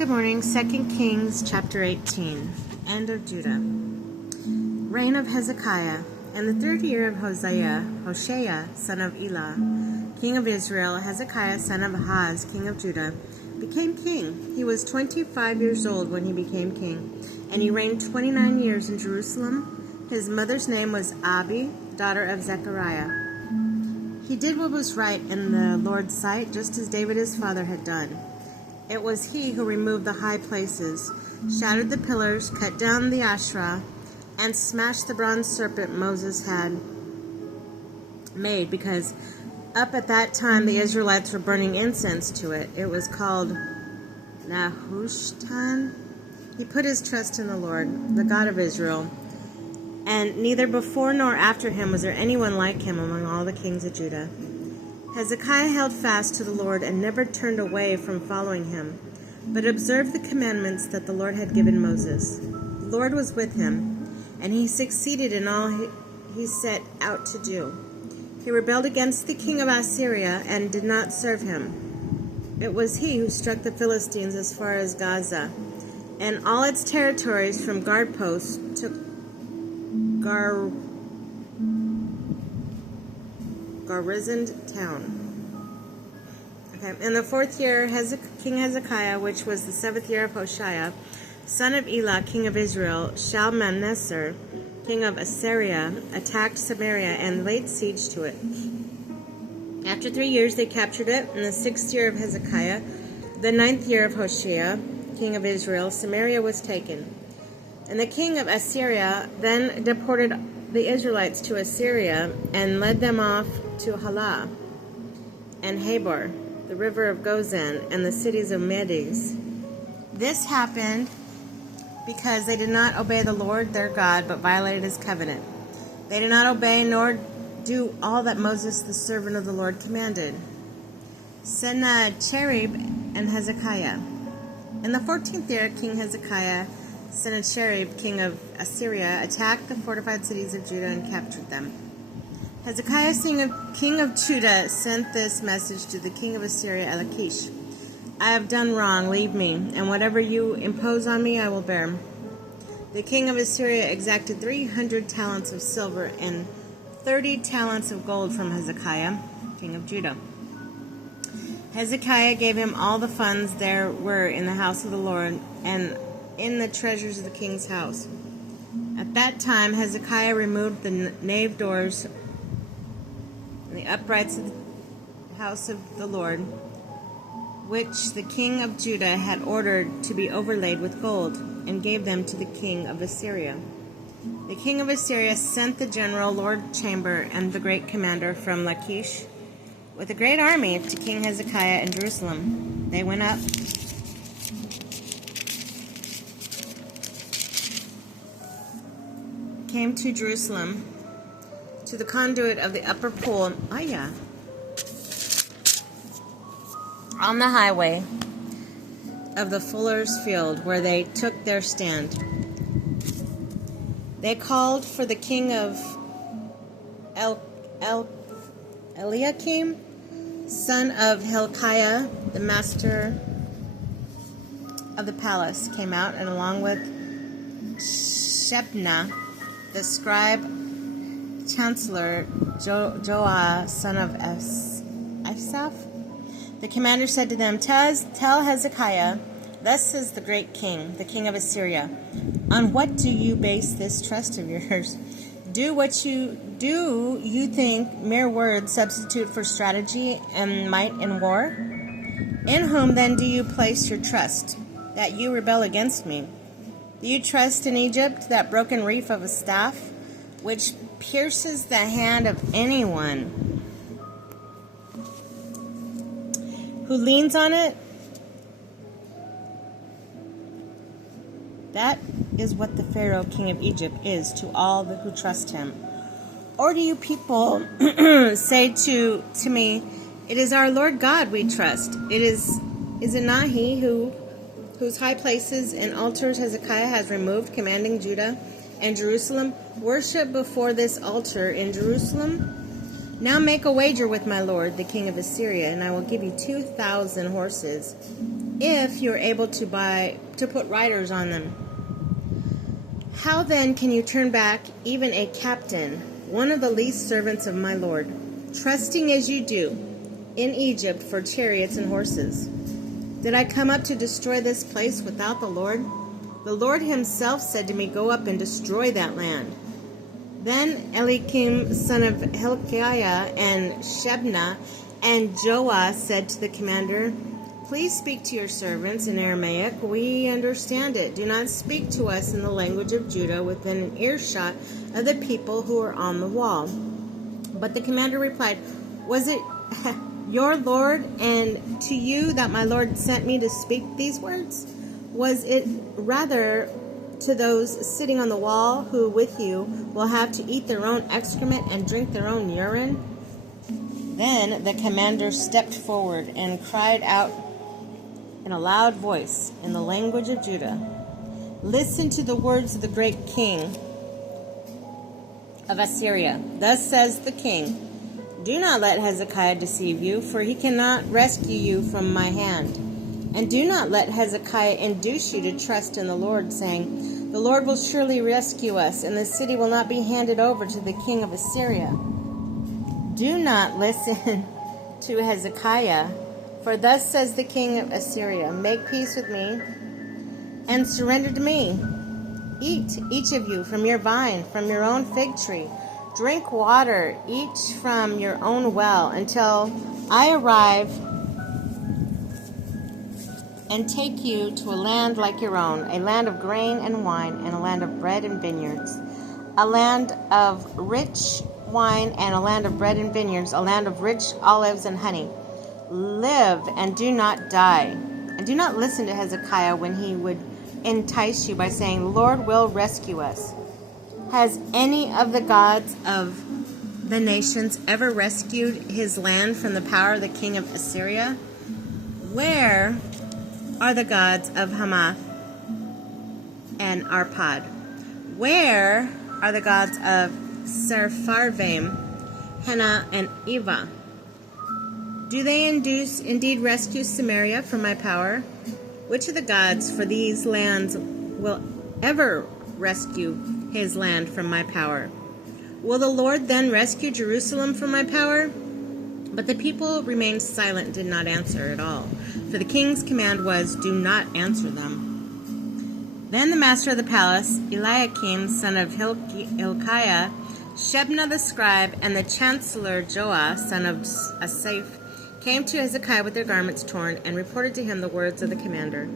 Good morning. 2 Kings chapter 18. End of Judah. Reign of Hezekiah. In the 3rd year of Hoshea, son of Elah, king of Israel, Hezekiah, son of Ahaz, king of Judah, became king. He was 25 years old when he became king, and he reigned 29 years in Jerusalem. His mother's name was Abi, daughter of Zechariah. He did what was right in the Lord's sight, just as David his father had done. It was he who removed the high places, shattered the pillars, cut down the Asherah, and smashed the bronze serpent Moses had made, because up at that time the Israelites were burning incense to it. It was called Nehushtan. He put his trust in the Lord, the God of Israel, and neither before nor after him was there anyone like him among all the kings of Judah. Hezekiah held fast to the Lord and never turned away from following him, but observed the commandments that the Lord had given Moses. The Lord was with him, and he succeeded in all he set out to do. He rebelled against the king of Assyria and did not serve him. It was he who struck the Philistines as far as Gaza, and all its territories from guard posts to garrisoned town. In the 4th year, King Hezekiah, which was the 7th year of Hoshea, son of Elah, king of Israel, Shalmaneser, king of Assyria, attacked Samaria and laid siege to it. After 3 years, they captured it. In the 6th year of Hezekiah, the 9th year of Hoshea, king of Israel, Samaria was taken. And the king of Assyria then deported the Israelites to Assyria and led them off to Halah and Habor, the river of Gozan, and the cities of Medes. This happened because they did not obey the Lord their God, but violated his covenant. They did not obey nor do all that Moses, the servant of the Lord, commanded. Sennacherib and Hezekiah. In the 14th year, King Hezekiah, Sennacherib, king of Assyria, attacked the fortified cities of Judah and captured them. Hezekiah, king of Judah, sent this message to the king of Assyria, Lachish: I have done wrong, leave me, and whatever you impose on me I will bear. The king of Assyria exacted 300 talents of silver and 30 talents of gold from Hezekiah, king of Judah. Hezekiah gave him all the funds there were in the house of the Lord and in the treasures of the king's house. At that time, Hezekiah removed the nave doors and the uprights of the house of the Lord, which the king of Judah had ordered to be overlaid with gold, and gave them to the king of Assyria. The king of Assyria sent the general, Lord Chamber, and the great commander from Lachish with a great army to King Hezekiah in Jerusalem. They went up came to Jerusalem, to the conduit of the upper pool, on the highway of the fuller's field, where they took their stand. They called for the king of Eliakim, son of Hilkiah, the master of the palace, came out, and along with Shebna, the scribe, chancellor, Joah, son of Asaph. The commander said to them, Tell Hezekiah, thus says the great king, the king of Assyria, on what do you base this trust of yours? Do you think mere words substitute for strategy and might in war? In whom then do you place your trust, that you rebel against me? Do you trust in Egypt, that broken reef of a staff, which pierces the hand of anyone who leans on it? That is what the Pharaoh, king of Egypt, is to all who trust him. Or do you people say to me, it is our Lord God we trust? Is it not he whose high places and altars Hezekiah has removed, commanding Judah and Jerusalem? Worship before this altar in Jerusalem. Now make a wager with my lord, the king of Assyria, and I will give you 2,000 horses, if you are able to put riders on them. How then can you turn back even a captain, one of the least servants of my Lord, trusting as you do in Egypt for chariots and horses? Did I come up to destroy this place without the Lord? The Lord himself said to me, go up and destroy that land. Then Eliakim, son of Hilkiah, and Shebna, and Joah said to the commander, please speak to your servants in Aramaic. We understand it. Do not speak to us in the language of Judah within an earshot of the people who are on the wall. But the commander replied, was it your Lord and to you that my Lord sent me to speak these words? Was it rather to those sitting on the wall who with you will have to eat their own excrement and drink their own urine? Then the commander stepped forward and cried out in a loud voice in the language of Judah, listen to the words of the great king of Assyria. Thus says the king, do not let Hezekiah deceive you, for he cannot rescue you from my hand. And do not let Hezekiah induce you to trust in the Lord, saying, the Lord will surely rescue us, and the city will not be handed over to the king of Assyria. Do not listen to Hezekiah, for thus says the king of Assyria, make peace with me and surrender to me. Eat, each of you, from your vine, from your own fig tree. Drink water, each from your own well, until I arrive and take you to a land like your own, a land of grain and wine, and a land of bread and vineyards, a land of rich wine and a land of bread and vineyards, a land of rich olives and honey. Live and do not die. And do not listen to Hezekiah when he would entice you by saying, the Lord will rescue us. Has any of the gods of the nations ever rescued his land from the power of the king of Assyria? Where are the gods of Hamath and Arpad? Where are the gods of Sepharvaim, Hena, and Eva? Do they indeed rescue Samaria from my power? Which of the gods for these lands will ever rescue his land from my power? Will the Lord then rescue Jerusalem from my power? But the people remained silent and did not answer at all, for the king's command was, do not answer them. Then the master of the palace, Eliakim, son of Hilkiah, Shebna the scribe, and the chancellor Joah, son of Asaph, came to Hezekiah with their garments torn, and reported to him the words of the commander.